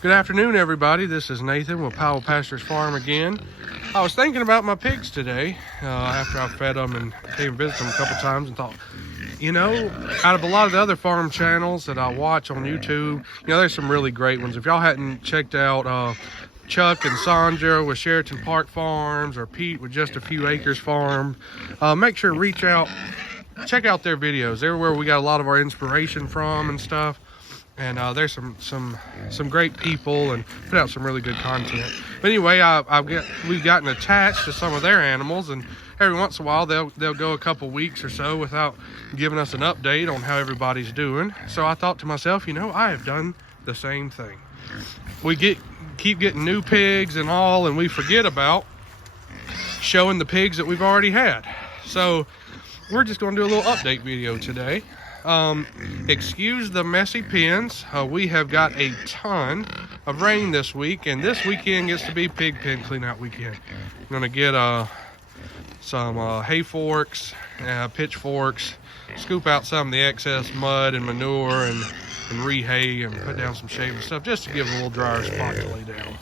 Good afternoon, everybody. This is Nathan with Powell Pastures Farm again. I was thinking about my pigs today after I fed them and came and visited them a couple times and thought, you know, out of a lot of the other farm channels that I watch on YouTube, there's some really great ones. If y'all hadn't checked out Chuck and Sandra with Sheraton Park Farms or Pete with Just a Few Acres Farm, make sure to reach out, check out their videos. They're where we got a lot of our inspiration from and stuff. And there's some great people and put out some really good content. But anyway, we've gotten attached to some of their animals, and every once in a while they'll go a couple weeks or so without giving us an update on how everybody's doing. So I thought to myself, I have done the same thing. We keep getting new pigs and all, and we forget about showing the pigs that we've already had. So we're just going to do a little update video today. Excuse the messy pens. We have got a ton of rain this week, and this weekend gets to be pig pen clean out weekend. I'm gonna get some hay forks, pitchforks, scoop out some of the excess mud and manure and re-hay and put down some shaving stuff just to give them a little drier spot to lay down.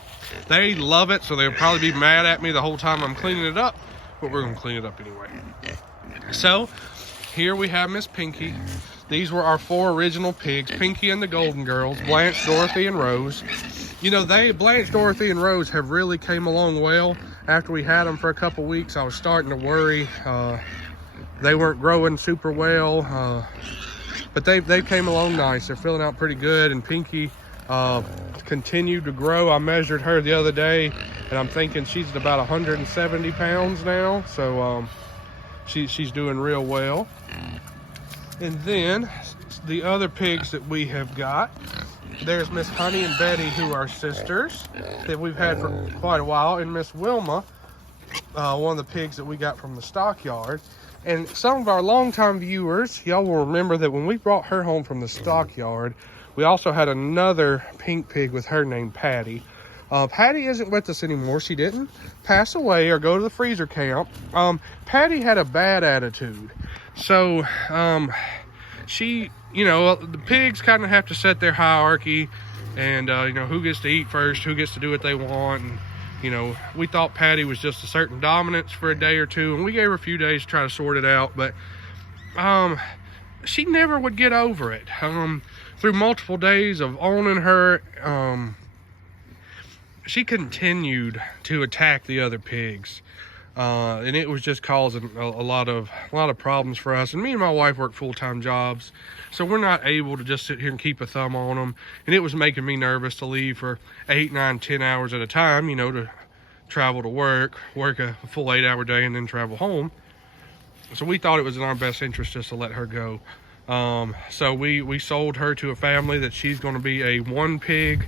They love it, so they'll probably be mad at me the whole time I'm cleaning it up, but we're gonna clean it up anyway. So here we have Miss Pinky. These were our 4 original pigs, Pinky and the Golden Girls, Blanche, Dorothy, and Rose. Blanche, Dorothy, and Rose have really came along well. After we had them for a couple weeks, I was starting to worry. They weren't growing super well, but they came along nice. They're filling out pretty good, and Pinky continued to grow. I measured her the other day, and I'm thinking she's at about 170 pounds now, so she's doing real well. And then the other pigs that we have got, there's Miss Honey and Betty, who are sisters that we've had for quite a while, and Miss Wilma, one of the pigs that we got from the stockyard. And some of our longtime viewers, y'all will remember that when we brought her home from the stockyard, we also had another pink pig with her named Patty. Patty isn't with us anymore. She didn't pass away or go to the freezer camp. Patty had a bad attitude. So, she, the pigs kind of have to set their hierarchy and, who gets to eat first, who gets to do what they want. And, we thought Patty was just a certain dominance for a day or two, and we gave her a few days to try to sort it out. But, she never would get over it. Through multiple days of owning her, she continued to attack the other pigs. And it was just causing a lot of problems for us. And me and my wife work full-time jobs, so we're not able to just sit here and keep a thumb on them. And it was making me nervous to leave for 8, 9, 10 hours at a time, to travel to work a full 8-hour day, and then travel home. So we thought it was in our best interest just to let her go. So we sold her to a family that she's going to be a 1-pig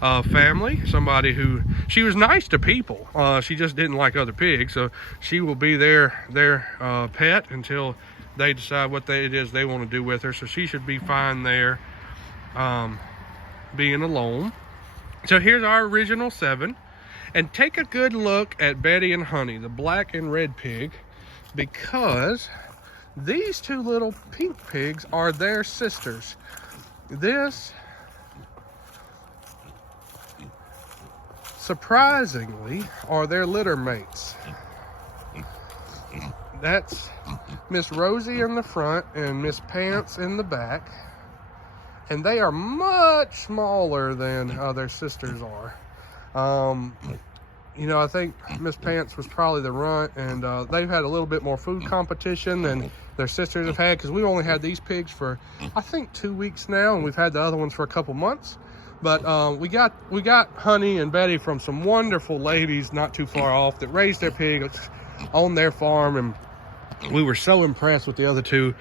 family, somebody who, she was nice to people, she just didn't like other pigs, so she will be their pet until they decide what it is they want to do with her. So she should be fine there, being alone. So here's our original 7, and take a good look at Betty and Honey, the black and red pig, because these 2 little pink pigs are their sisters. This, surprisingly, are their litter mates. That's Miss Rosie in the front and Miss Pants in the back. And they are much smaller than their sisters are. I think Miss Pants was probably the runt, and they've had a little bit more food competition than their sisters have had, because we've only had these pigs for, I think, 2 weeks now, and we've had the other ones for a couple months. But we got Honey and Betty from some wonderful ladies not too far off that raised their pigs on their farm, and we were so impressed with the other 2.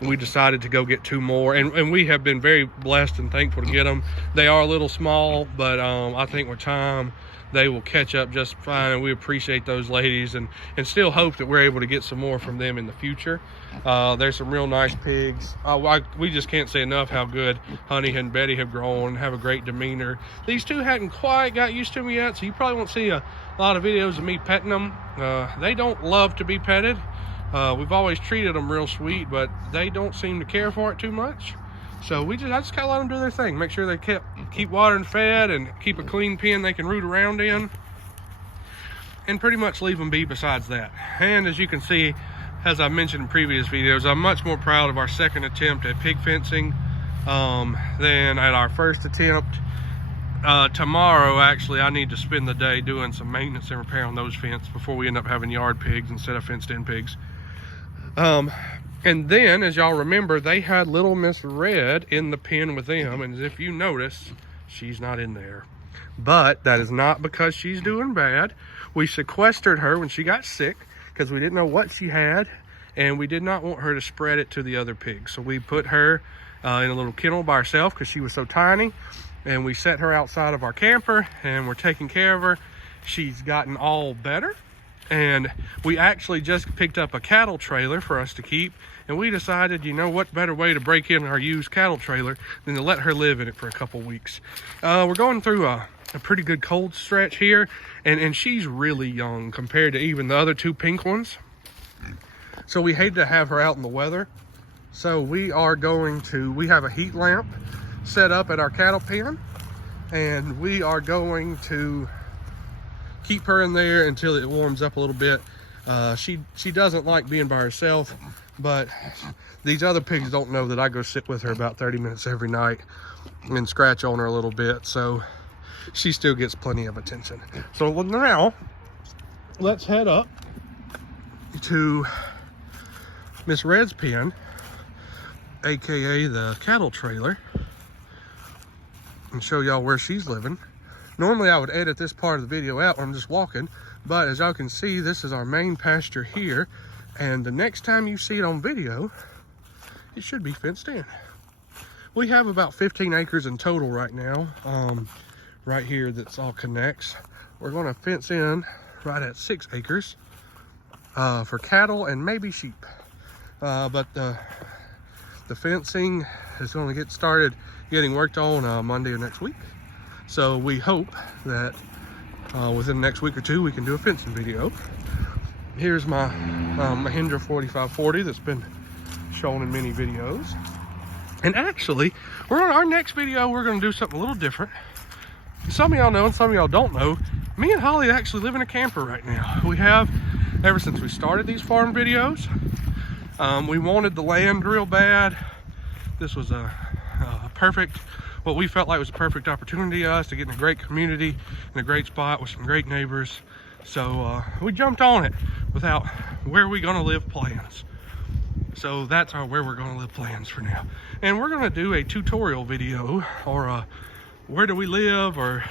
We decided to go get 2 more, and we have been very blessed and thankful to get them. They are a little small, but I think with time they will catch up just fine, and we appreciate those ladies and still hope that we're able to get some more from them in the future. There's some real nice pigs. We just can't say enough how good Honey and Betty have grown and have a great demeanor. These 2 hadn't quite got used to me yet, so you probably won't see a lot of videos of me petting them. They don't love to be petted. We've always treated them real sweet, but they don't seem to care for it too much. So I just gotta let them do their thing. Make sure they keep water and fed and keep a clean pen they can root around in. And pretty much leave them be besides that. And as you can see, as I mentioned in previous videos, I'm much more proud of our second attempt at pig fencing than at our first attempt. Tomorrow, actually, I need to spend the day doing some maintenance and repair on those fences before we end up having yard pigs instead of fenced-in pigs. And then, as y'all remember, they had little Miss Red in the pen with them, and if you notice, she's not in there. But that is not because she's doing bad. We sequestered her when she got sick because we didn't know what she had, and we did not want her to spread it to the other pigs. So we put her in a little kennel by herself because she was so tiny, and we set her outside of our camper, and we're taking care of her. She's gotten all better, and we actually just picked up a cattle trailer for us to keep, and we decided, you know what better way to break in our used cattle trailer than to let her live in it for a couple weeks. We're going through a pretty good cold stretch here, and she's really young compared to even the other two pink ones. So we hate to have her out in the weather. So we have a heat lamp set up at our cattle pen, and we are going to keep her in there until it warms up a little bit. She doesn't like being by herself, but these other pigs don't know that I go sit with her about 30 minutes every night and scratch on her a little bit, so she still gets plenty of attention. So now let's head up to Miss Red's pen, aka the cattle trailer, and show y'all where she's living. Normally I would edit this part of the video out when I'm just walking, but as y'all can see, this is our main pasture here, and the next time you see it on video, it should be fenced in. We have about 15 acres in total right now, right here that's all connects. We're gonna fence in right at 6 acres for cattle and maybe sheep. But the fencing is gonna get started getting worked on Monday of next week. So we hope that within the next week or two we can do a fencing video. Here's my Mahindra 4540 that's been shown in many videos. And actually, our next video we're going to do something a little different. Some of y'all know and some of y'all don't know, me and Holly actually live in a camper right now. We have ever since we started these farm videos. We wanted the land real bad. This was a perfect, what we felt like was a perfect opportunity to us to get in a great community, in a great spot with some great neighbors. So we jumped on it without where we gonna live plans. So that's our where we're gonna live plans for now. And we're gonna do a tutorial video or a where do we live or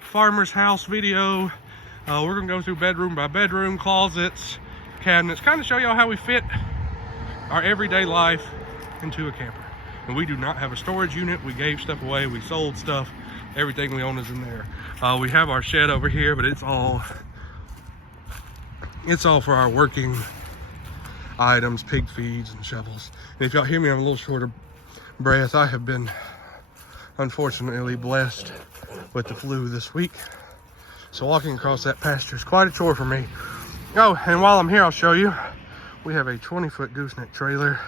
farmer's house video. We're gonna go through bedroom by bedroom, closets, cabinets, kind of show y'all how we fit our everyday life into a camper. And we do not have a storage unit. We gave stuff away, we sold stuff. Everything we own is in there. We have our shed over here, but it's all for our working items, pig feeds and shovels. And if y'all hear me, I'm a little short of breath. I have been unfortunately blessed with the flu this week. So walking across that pasture is quite a chore for me. Oh, and while I'm here, I'll show you. We have a 20-foot gooseneck trailer.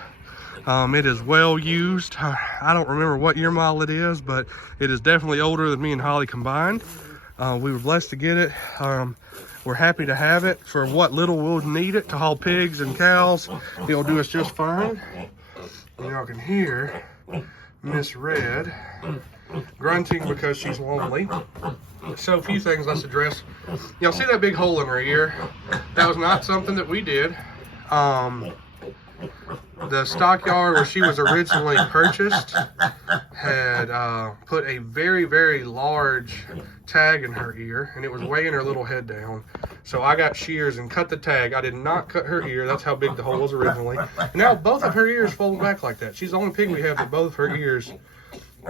It is well used. I don't remember what year model it is, but it is definitely older than me and Holly combined. We were blessed to get it. We're happy to have it for what little we'll need it to haul pigs and cows. It'll do us just fine. And y'all can hear Miss Red grunting because she's lonely. So a few things let's address. Y'all see that big hole in her ear? That was not something that we did. The stockyard where she was originally purchased had put a very, very large tag in her ear, and it was weighing her little head down. So I got shears and cut the tag. I did not cut her ear. That's how big the hole was originally. And now both of her ears fold back like that. She's the only pig we have that both of her ears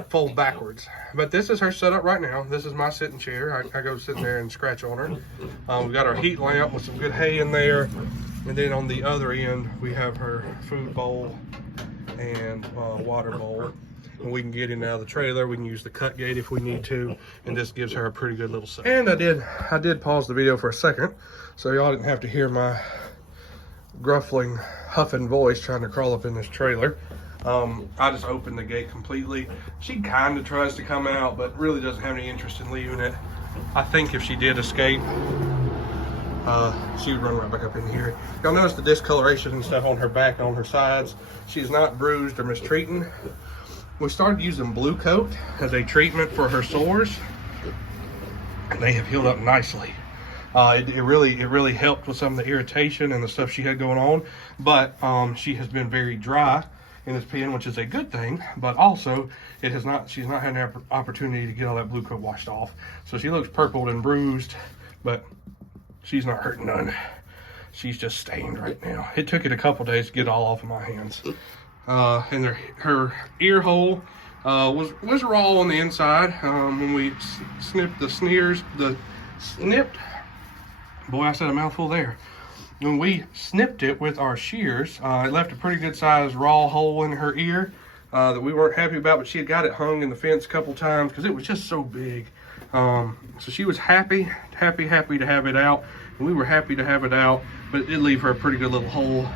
fold backwards. But this is her setup right now. This is my sitting chair. I go sit in there and scratch on her. We've got our heat lamp with some good hay in there. And then on the other end, we have her food bowl and water bowl. And we can get in and out of the trailer. We can use the cut gate if we need to. And this gives her a pretty good little setup. And I did pause the video for a second, so y'all didn't have to hear my gruffling, huffing voice trying to crawl up in this trailer. I just opened the gate completely. She kind of tries to come out, but really doesn't have any interest in leaving it. I think if she did escape, she would run right back up in here. Y'all notice the discoloration and stuff on her back and on her sides. She's not bruised or mistreating. We started using Blue Coat as a treatment for her sores, and they have healed up nicely. It really helped with some of the irritation and the stuff she had going on. But she has been very dry in this pen, which is a good thing. But also, she's not had an opportunity to get all that Blue Coat washed off. So she looks purpled and bruised, but she's not hurting none. She's just stained right now. It took it a couple days to get it all off of my hands. And her ear hole was raw on the inside. When we snipped the boy, I said a mouthful there. When we snipped it with our shears, it left a pretty good sized raw hole in her ear that we weren't happy about, but she had got it hung in the fence a couple times because it was just so big. So she was happy to have it out, and we were happy to have it out, but it did leave her a pretty good little hole.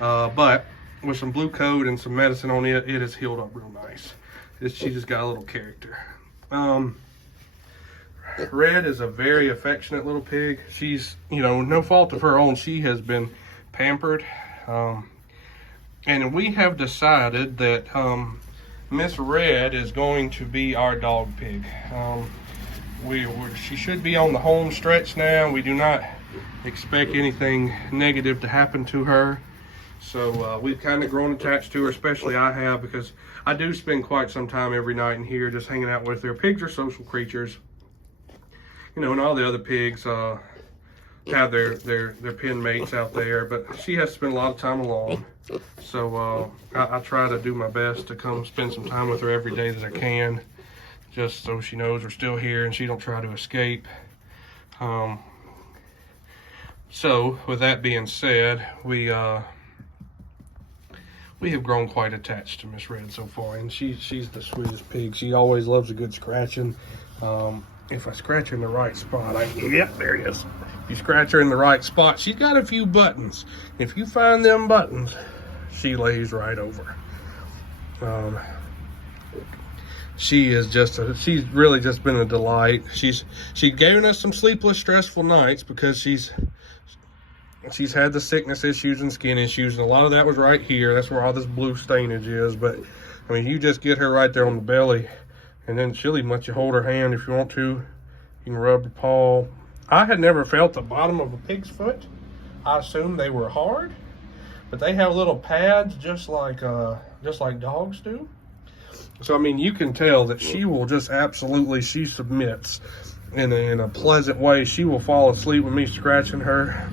But with some Blue Coat and some medicine on it, it has healed up real nice. She just got a little character. Red is a very affectionate little pig. She's, no fault of her own. She has been pampered. And we have decided that Miss Red is going to be our dog pig. She should be on the home stretch now. We do not expect anything negative to happen to her. So we've kind of grown attached to her, especially I have, because I do spend quite some time every night in here just hanging out with her. Pigs are social creatures. And all the other pigs have their pen mates out there, but she has to spend a lot of time alone. So I try to do my best to come spend some time with her every day that I can, just so she knows we're still here and she don't try to escape. So with that being said, we have grown quite attached to Miss Red so far, and she's the sweetest pig. She always loves a good scratching. If I scratch her in the right spot, yep, there he is. If you scratch her in the right spot, she's got a few buttons. If you find them buttons, she lays right over. She's really just been a delight. She's given us some sleepless, stressful nights because she's had the sickness issues and skin issues, and a lot of that was right here. That's where all this blue stainage is. But I mean, you just get her right there on the belly, and then she'll even let you hold her hand if you want to. You can rub her paw. I had never felt the bottom of a pig's foot. I assumed they were hard, but they have little pads just like dogs do. So I mean, you can tell that she will just she submits in a pleasant way. She will fall asleep with me scratching her.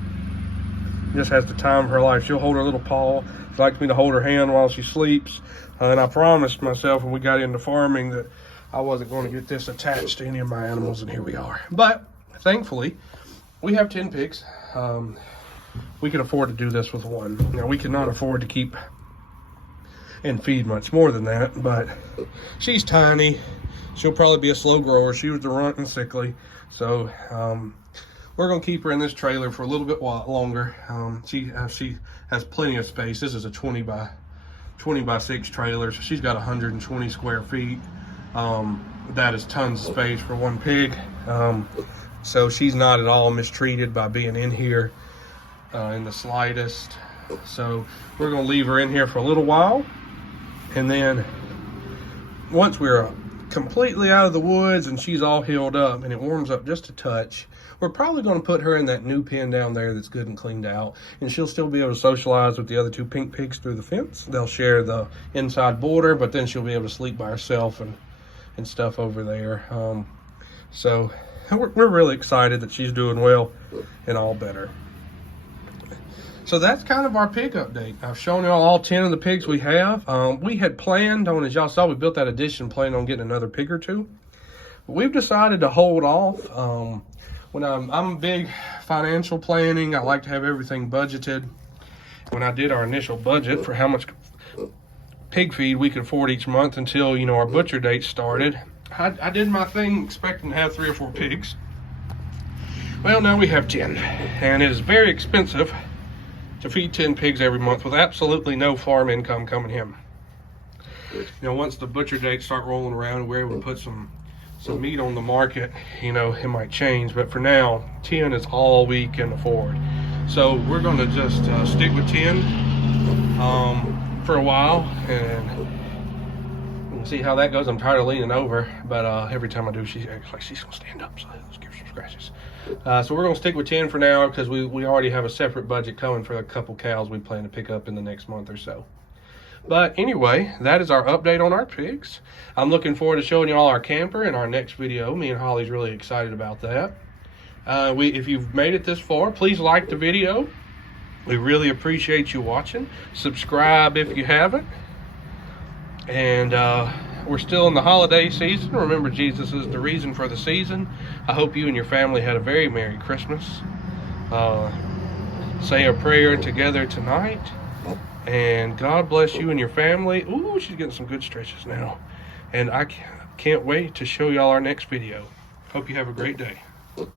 Just has the time of her life. She'll hold her little paw. She likes me to hold her hand while she sleeps. And I promised myself when we got into farming that I wasn't going to get this attached to any of my animals, and here we are. But thankfully, we have 10 pigs. We can afford to do this with one. Now, we cannot afford to keep and feed much more than that, but she's tiny. She'll probably be a slow grower. She was the runt and sickly. So we're going to keep her in this trailer for a little bit longer. She has plenty of space. This is a 20 by 6 trailer, so she's got 120 square feet. That is tons of space for one pig. So she's not at all mistreated by being in here in the slightest. So we're going to leave her in here for a little while, and then once we're completely out of the woods and she's all healed up and it warms up just a touch, we're probably going to put her in that new pen down there that's good and cleaned out, and she'll still be able to socialize with the other 2 pink pigs through the fence. They'll share the inside border, but then she'll be able to sleep by herself and stuff over there. So we're really excited that she's doing well and all better. So that's kind of our pig update. I've shown y'all all 10 of the pigs we have. We had planned on, as y'all saw, we built that addition, planning on getting another pig or 2. But we've decided to hold off. When I'm big financial planning, I like to have everything budgeted. When I did our initial budget for how much pig feed we could afford each month until, our butcher date started, I did my thing expecting to have 3 or 4 pigs. Well, now we have 10, and it is very expensive to feed 10 pigs every month with absolutely no farm income coming in. once the butcher dates start rolling around and we're able to put some meat on the market, it might change. But for now, 10 is all we can afford. So we're going to just stick with 10 for a while, and we'll see how that goes. I'm tired of leaning over, but every time I do, she acts like she's going to stand up, so let's give her some scratches. So we're going to stick with 10 for now, because we already have a separate budget coming for a couple cows we plan to pick up in the next month or so. But anyway, that is our update on our pigs. I'm looking forward to showing you all our camper in our next video. Me and Holly's really excited about that. If you've made it this far, please like the video. We really appreciate you watching. Subscribe if you haven't. And we're still in the holiday season. Remember, Jesus is the reason for the season. I hope you and your family had a very Merry Christmas. Say a prayer together tonight. And God bless you and your family. Ooh, she's getting some good stretches now. And I can't wait to show y'all our next video. Hope you have a great day.